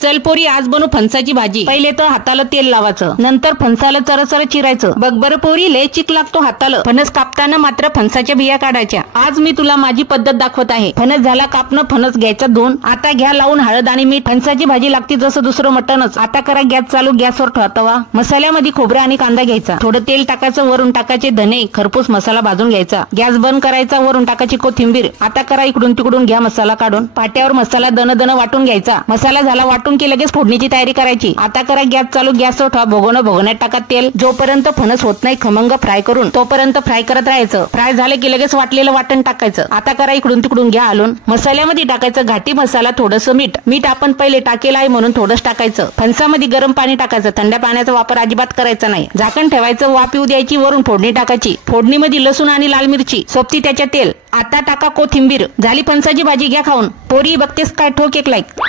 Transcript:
चल पोरी, आज बनवू फणसाची भाजी। पहिले तर हाताला तेल लावायचं, नंतर फणसाला चरचर चिरायचं। बघ बरं पोरी, लय चिक लागतो हाताला। फणस कापताना मात्र फणसाच्या बिया काढायच्या। आज मी तुला माझी पद्धत दाखवत आहे। फणस झाला कापणं, फणस घ्यायचा धुवून। आता घ्या लावून हळद आणि मीठ। फणसाची भाजी लागते जसं दुसरं मटणच। आता करा गॅस चालू, गॅसवर ठेवा तवा। मसाल्यामध्ये खोबरे आणि कांदा घ्यायचा, थोडं तेल टाकायचं, वरून टाकायचे धने, खरपूस मसाला भाजून घ्यायचा। गॅस बंद करायचा, वरून टाकायची कोथिंबीर। आता करा इकडून तिकडून घ्या मसाला काढून। पाट्यावर मसाला दण वाटून घ्यायचा। मसाला झाला वाटून की लगेच फोडणीची तयारी करायची। आता करा गॅस चालू, गॅसवर ठेवा, भगोन्यात टाका तेल। जोपर्यंत फणस होत नाही खमंग फ्राय करून, तोपर्यंत फ्राय करत राहायचं। फ्राय झाले की लगेच वाटलेलं वाटण टाकायचं। आता करा इकडून तिकडून घ्या हलून। मसाल्यामध्ये टाकायचं घाटी मसाला, थोडंसं मीठ आपण पहिले टाकेलं आहे म्हणून थोडंच टाकायचं। फणसामध्ये गरम पाणी टाकायचं, थंड पाण्याचा वापर अजिबात करायचा नाही। झाकण ठेवायचं, वाफ येऊ द्यायची, वरून फोडणी टाकायची। फोडणीमध्ये लसूण आणि लाल मिरची, सोबती त्याच्या तेल। आता टाका कोथिंबीर। झाली फणसाची भाजी, घ्या खाऊन। पोरी बघतेस काय, ठोक एक लाईक।